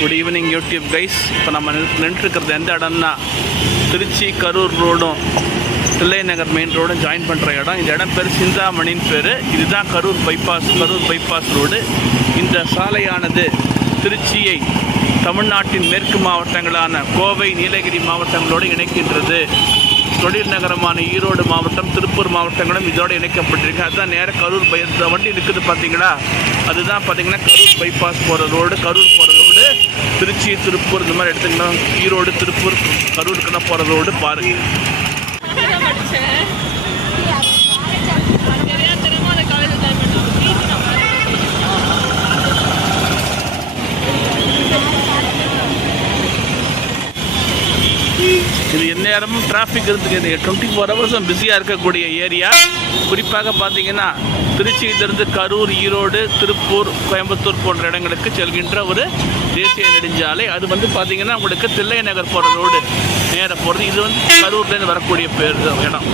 Good evening YouTube guys. இப்போ நம்ம நின்றுருக்கிறது எந்த இடம்னா திருச்சி கரூர் ரோடும் தில்லை நகர் மெயின் ரோடும் ஜாயின் பண்ணுற இடம். இந்த இடம் பேர் சிந்தாமணின்னு பேர். இதுதான் கரூர் பைபாஸ் ரோடு. இந்த சாலையானது திருச்சியை தமிழ்நாட்டின் மேற்கு மாவட்டங்களான கோவை, நீலகிரி மாவட்டங்களோடு இணைக்கின்றது. தொழில் நகரமான ஈரோடு மாவட்டம், திருப்பூர் மாவட்டங்களும் இதோடு இணைக்கப்பட்டிருக்கு. அதுதான் நேராக கரூர் வண்டி இருக்குது பார்த்தீங்களா, அதுதான் பார்த்தீங்கன்னா கரூர் பைபாஸ் போகிற ரோடு. கரூர் போகிற ரோடு திருச்சி, திருப்பூர் இந்த மாதிரி எடுத்துக்கிட்டா ஈரோடு, திருப்பூர், கரூருக்குலாம் போகிற ரோடு பாருங்கள். இது எந்நேரமும் டிராஃபிக் இருக்குது. 24 ஹவர்ஸும் பிஸியாக இருக்கக்கூடிய ஏரியா. குறிப்பாக பார்த்தீங்கன்னா திருச்சியிலிருந்து கரூர், ஈரோடு, திருப்பூர், கோயம்புத்தூர் போன்ற இடங்களுக்கு செல்கின்ற ஒரு தேசிய நெடுஞ்சாலை. அது வந்து பார்த்தீங்கன்னா உங்களுக்கு தில்லை நகர் போகிற ரோடு நேராக போகிறது. இது வந்து கரூர்லேருந்து வரக்கூடிய இடம்.